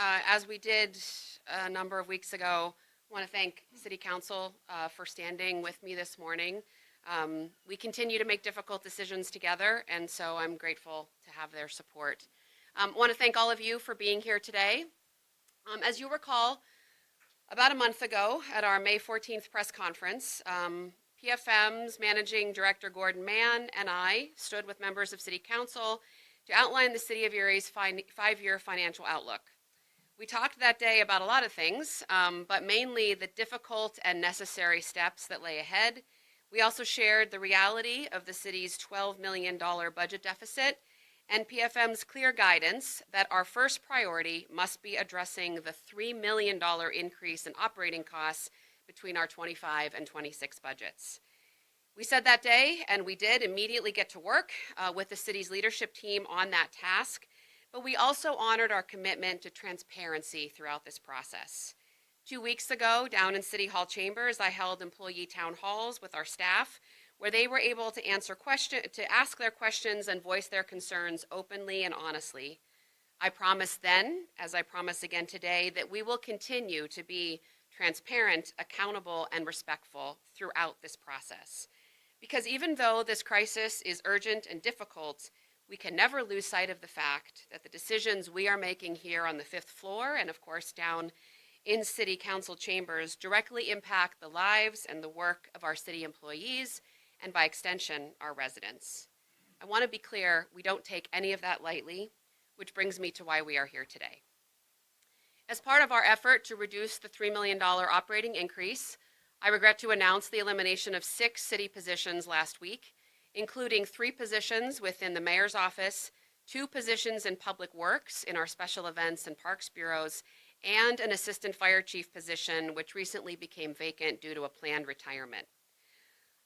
As we did a number of weeks ago, I want to thank City Council for standing with me this morning. We continue to make difficult decisions together, and so I'm grateful to have their support. I want to thank all of you for being here today. As you recall, about a month ago at our May 14th press conference, PFM's Managing Director Gordon Mann and I stood with members of City Council to outline the City of Erie's five-year financial outlook. We talked that day about a lot of things, but mainly the difficult and necessary steps that lay ahead. We also shared the reality of the city's $12 million budget deficit and PFM's clear guidance that our first priority must be addressing the $3 million increase in operating costs between our 25 and 26 budgets. We said that day, and we did immediately get to work with the city's leadership team on that task, but we also honored our commitment to transparency throughout this process. 2 weeks ago, down in City Hall chambers, I held employee town halls with our staff where they were able to ask their questions and voice their concerns openly and honestly. I promised then, as I promise again today, that we will continue to be transparent, accountable, and respectful throughout this process. Because even though this crisis is urgent and difficult, we can never lose sight of the fact that the decisions we are making here on the 5th floor and of course down in City Council chambers directly impact the lives and the work of our city employees and by extension, our residents. I want to be clear, we don't take any of that lightly, which brings me to why we are here today. As part of our effort to reduce the $3 million operating increase, I regret to announce the elimination of 6 city positions last week, including 3 positions within the mayor's office, 2 positions in public works in our special events and parks bureaus, and an assistant fire chief position, which recently became vacant due to a planned retirement.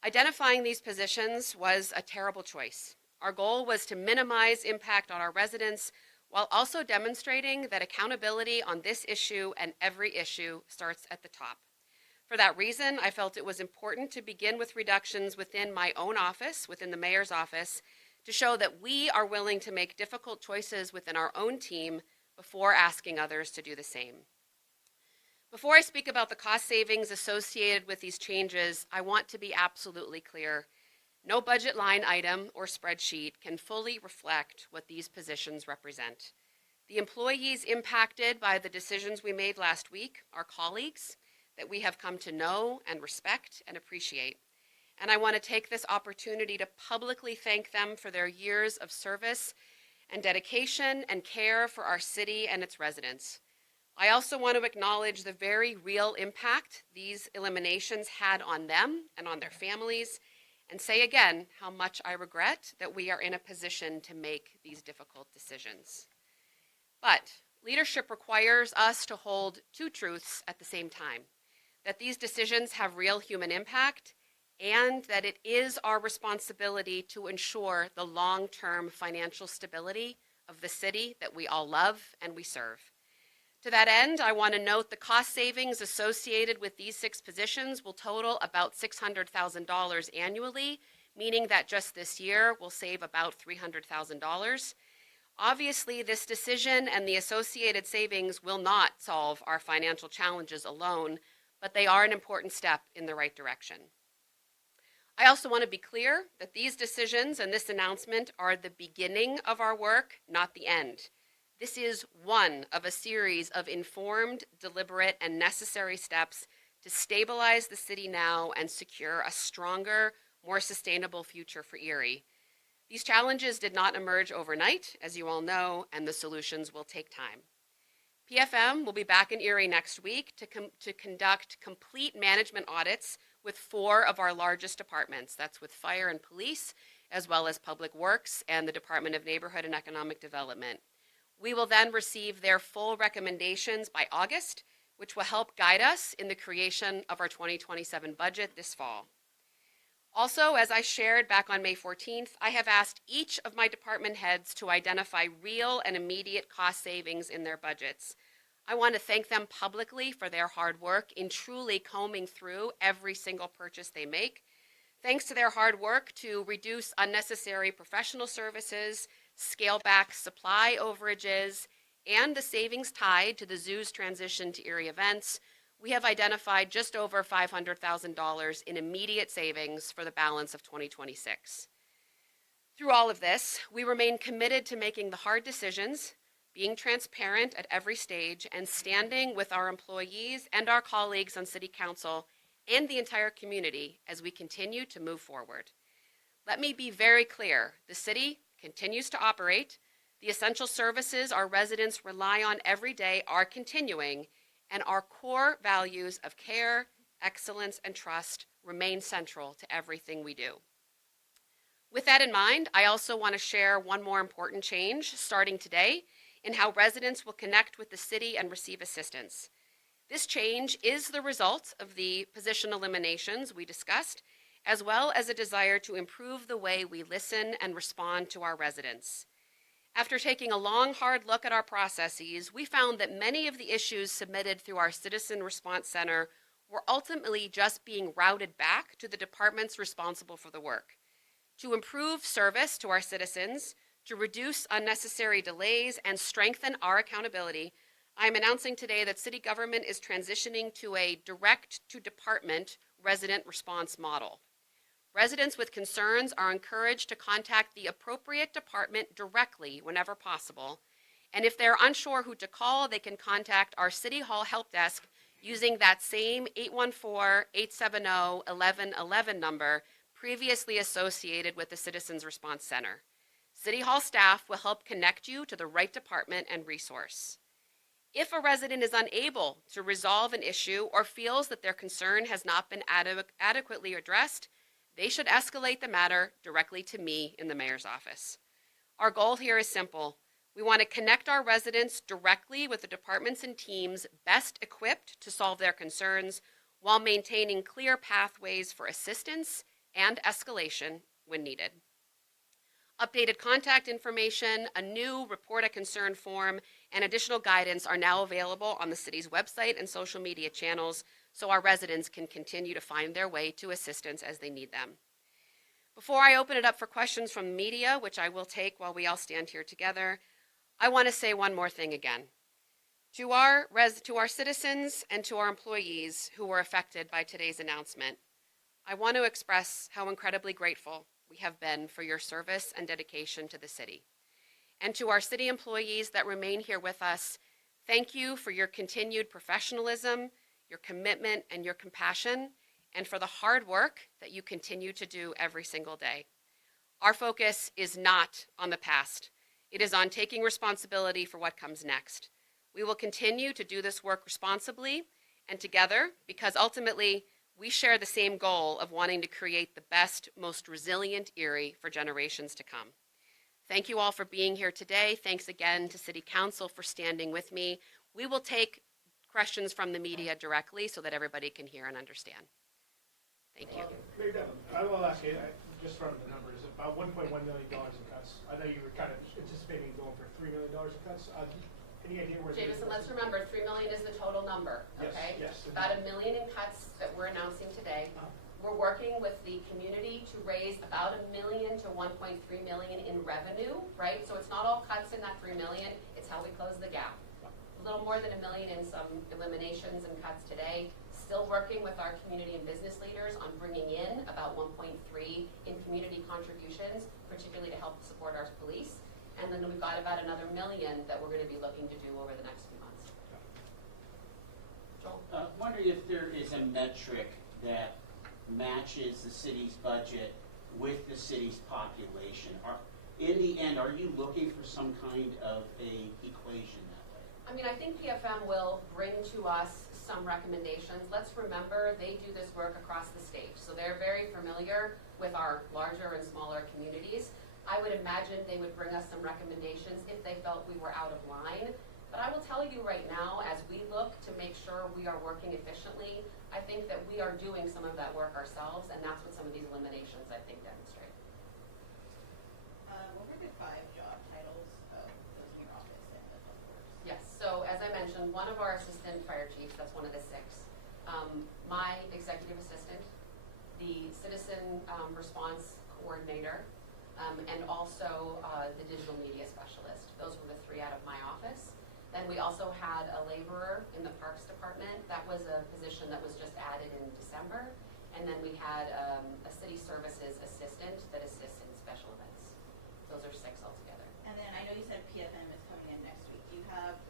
Identifying these positions was a terrible choice. Our goal was to minimize impact on our residents while also demonstrating that accountability on this issue and every issue starts at the top. For that reason, I felt it was important to begin with reductions within my own office, within the mayor's office, to show that we are willing to make difficult choices within our own team before asking others to do the same. Before I speak about the cost savings associated with these changes, I want to be absolutely clear. No budget line item or spreadsheet can fully reflect what these positions represent. The employees impacted by the decisions we made last week are colleagues that we have come to know and respect and appreciate. And I want to take this opportunity to publicly thank them for their years of service and dedication and care for our city and its residents. I also want to acknowledge the very real impact these eliminations had on them and on their families, and say again how much I regret that we are in a position to make these difficult decisions. But leadership requires us to hold 2 truths at the same time, that these decisions have real human impact, and that it is our responsibility to ensure the long-term financial stability of the city that we all love and we serve. To that end, I want to note the cost savings associated with these 6 positions will total about $600,000 annually, meaning that just this year we'll save about $300,000. Obviously, this decision and the associated savings will not solve our financial challenges alone, but they are an important step in the right direction. I also want to be clear that these decisions and this announcement are the beginning of our work, not the end. This is one of a series of informed, deliberate, and necessary steps to stabilize the city now and secure a stronger, more sustainable future for Erie. These challenges did not emerge overnight, as you all know, and the solutions will take time. PFM will be back in Erie next week to conduct complete management audits with 4 of our largest departments. That's with fire and police, as well as public works and the Department of Neighborhood and Economic Development. We will then receive their full recommendations by August, which will help guide us in the creation of our 2027 budget this fall. Also, as I shared back on May 14th, I have asked each of my department heads to identify real and immediate cost savings in their budgets. I want to thank them publicly for their hard work in truly combing through every single purchase they make. Thanks to their hard work to reduce unnecessary professional services, scale back supply overages, and the savings tied to the zoo's transition to Erie events, we have identified just over $500,000 in immediate savings for the balance of 2026. Through all of this, we remain committed to making the hard decisions, being transparent at every stage, and standing with our employees and our colleagues on City Council and the entire community as we continue to move forward. Let me be very clear. The city continues to operate. The essential services our residents rely on every day are continuing, and our core values of care, excellence, and trust remain central to everything we do. With that in mind, I also want to share one more important change starting today in how residents will connect with the city and receive assistance. This change is the result of the position eliminations we discussed, as well as a desire to improve the way we listen and respond to our residents. After taking a long, hard look at our processes, we found that many of the issues submitted through our Citizen Response Center were ultimately just being routed back to the departments responsible for the work. To improve service to our citizens, to reduce unnecessary delays, and strengthen our accountability, I am announcing today that city government is transitioning to a direct-to-department resident response model. Residents with concerns are encouraged to contact the appropriate department directly whenever possible, and if they're unsure who to call, they can contact our City Hall help desk using that same 814-870-1111 number previously associated with the Citizens Response Center. City Hall staff will help connect you to the right department and resource. If a resident is unable to resolve an issue or feels that their concern has not been adequately addressed, they should escalate the matter directly to me in the mayor's office. Our goal here is simple. We want to connect our residents directly with the departments and teams best equipped to solve their concerns while maintaining clear pathways for assistance and escalation when needed. Updated contact information, a new report a concern form, and additional guidance are now available on the city's website and social media channels so our residents can continue to find their way to assistance as they need them. Before I open it up for questions from the media, which I will take while we all stand here together, I want to say one more thing again. To our citizens and to our employees who were affected by today's announcement, I want to express how incredibly grateful we have been for your service and dedication to the city. And to our city employees that remain here with us, thank you for your continued professionalism, your commitment, and your compassion, and for the hard work that you continue to do every single day. Our focus is not on the past. It is on taking responsibility for what comes next. We will continue to do this work responsibly and together because ultimately we share the same goal of wanting to create the best, most resilient Erie for generations to come. Thank you all for being here today. Thanks again to City Council for standing with me. We will take questions from the media directly so that everybody can hear and understand. Thank you. I will ask you, just from the numbers, about $1.1 million in cuts. I know you were kind of anticipating going for $3 million in cuts. Any idea where? Jameson, let's remember, $3 million is the total number, okay? Yes. About $1 million in cuts that we're announcing today. We're working with the community to raise about $1 million to $1.3 million in revenue, right? So it's not all cuts in that $3 million, it's how we close the gap. A little more than $1 million in some eliminations and cuts today. Still working with our community and business leaders on bringing in about 1.3 in community contributions, particularly to help support our police. And then we've got about another $1 million that we're going to be looking to do over the next few months. Joel? Wondering if there is a metric that matches the city's budget with the city's population. In the end, are you looking for some kind of a equation that way? I mean, I think PFM will bring to us some recommendations. Let's remember they do this work across the state, so they're very familiar with our larger and smaller communities. I would imagine they would bring us some recommendations if they felt we were out of line. But I will tell you right now, as we look to make sure we are working efficiently, I think that we are doing some of that work ourselves, and that's what some of these eliminations, I think, demonstrate. What were the 5 job titles of those in your office and the public works? Yes, so as I mentioned, one of our assistant fire chiefs, that's one of the 6. My executive assistant, the citizen response coordinator, and also the digital media specialist. Those were the 3 out of my office. Then we also had a laborer in the Parks Department. That was a position that was just added in December. And then we had a city services assistant that assists in special events. Those are 6 altogether. And then I know you said PFM is coming in next week. Do you have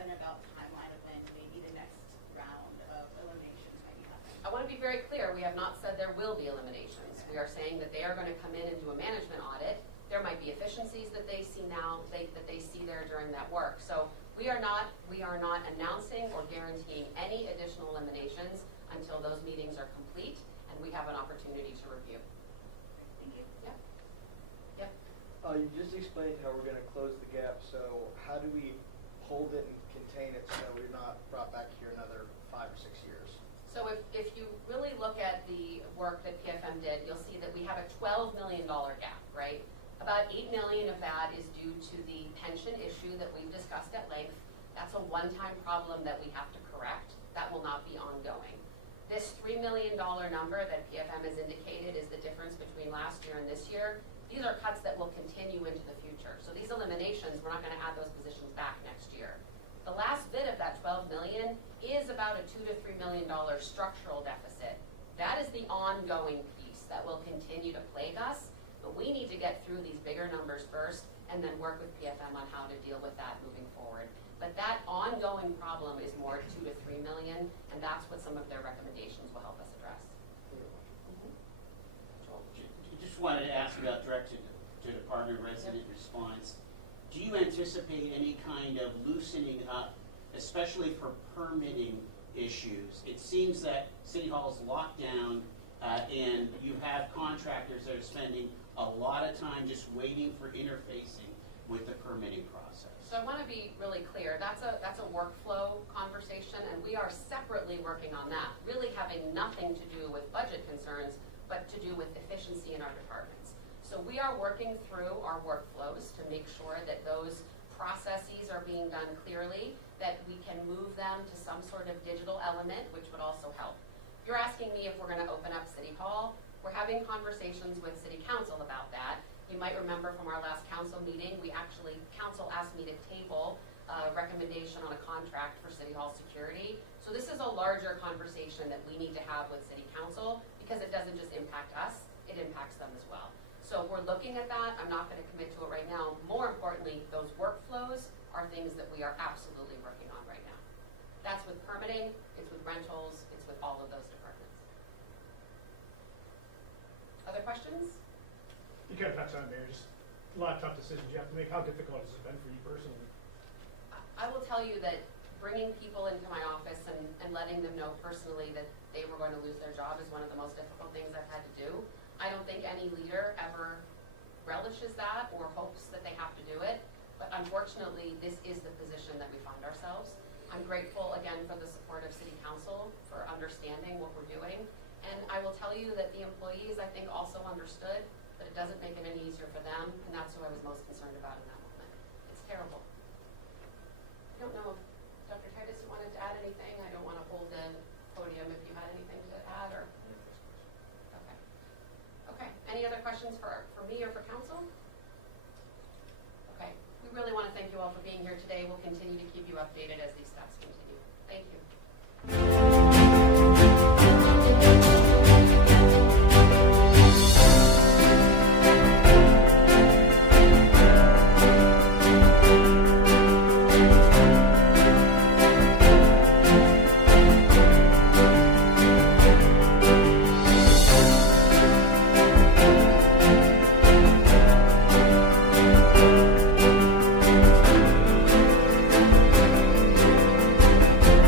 an about timeline of when maybe the next round of eliminations might be happening? I want to be very clear, we have not said there will be eliminations. We are saying that they are going to come in and do a management audit. There might be efficiencies that they see now, that they see there during that work. So we are not announcing or guaranteeing any additional eliminations until those meetings are complete and we have an opportunity to review. Thank you. Yep. Yep. You just explained how we're going to close the gap, so how do we hold it and contain it so that we're not brought back here another 5 or 6 years? So if you really look at the work that PFM did, you'll see that we have a $12 million gap, right? About $8 million of that is due to the pension issue that we've discussed at length. That's a one-time problem that we have to correct. That will not be ongoing. This $3 million number that PFM has indicated is the difference between last year and this year. These are cuts that will continue into the future. So these eliminations, we're not going to add those positions back next year. The last bit of that $12 million is about a $2 to $3 million structural deficit. That is the ongoing piece that will continue to plague us. But we need to get through these bigger numbers first and then work with PFM on how to deal with that moving forward. But that ongoing problem is more 2 to 3 million, and that's what some of their recommendations will help us address. Just wanted to ask about direct-to-department resident response. Do you anticipate any kind of loosening up, especially for permitting issues? It seems that City Hall is locked down, and you have contractors that are spending a lot of time just waiting for interfacing with the permitting process. So I want to be really clear. That's a workflow conversation, and we are separately working on that, really having nothing to do with budget concerns, but to do with efficiency in our departments. So we are working through our workflows to make sure that those processes are being done clearly, that we can move them to some sort of digital element, which would also help. You're asking me if we're going to open up City Hall. We're having conversations with City Council about that. You might remember from our last council meeting, council asked me to table a recommendation on a contract for City Hall security. So this is a larger conversation that we need to have with City Council because it doesn't just impact us, it impacts them as well. So we're looking at that. I'm not going to commit to it right now. More importantly, those workflows are things that we are absolutely working on right now. That's with permitting, it's with rentals, it's with all of those departments. Other questions? You kind of touched on it, Mayor, just a lot of tough decisions you have to make. How difficult has it been for you personally? I will tell you that bringing people into my office and letting them know personally that they were going to lose their job is one of the most difficult things I've had to do. I don't think any leader ever relishes that or hopes that they have to do it, but unfortunately, this is the position that we find ourselves. I'm grateful again for the support of City Council for understanding what we're doing, and I will tell you that the employees, I think, also understood, but it doesn't make it any easier for them, and that's who I was most concerned about in that moment. It's terrible. I don't know if Dr. Titus, you wanted to add anything? I don't want to hold the podium if you had anything to add, or? Okay. Okay, any other questions for me or for council? Okay, we really want to thank you all for being here today. We'll continue to keep you updated as these steps continue.